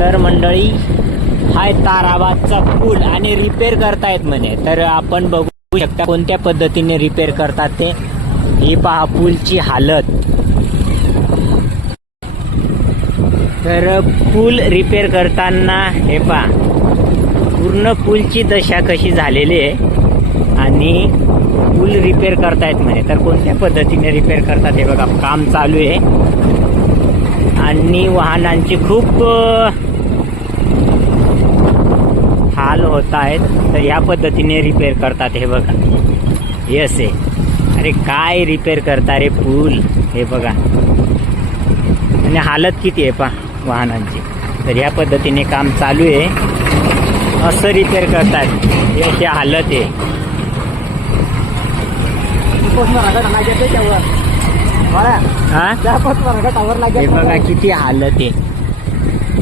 तर मंडळी हाय ताराबादचा पूल आणि रिपेअर करतायत म्हणे. तर आपण बघू शकता कोणत्या पद्धतीने रिपेअर करतात ते. ही पहा पूलची हालत. तर पूल रिपेअर करताना हे पहा पूर्ण पूलची दशा कशी झालेली आहे आणि पूल रिपेअर करतायत म्हणे. तर कोणत्या पद्धतीने रिपेअर करतात हे बघा. काम चालू आहे आणि वाहनांची खूप हाल होत आहेत. तर या पद्धतीने रिपेअर करतात हे बघा. हे असे अरे काय रिपेअर करता रे पूल. हे बघा आणि हालत किती आहे पहा वाहनांची. तर या पद्धतीने काम चालू आहे. असं रिपेअर करतात. ही अशी हालत आहे. हे बघा किती हालत आहे.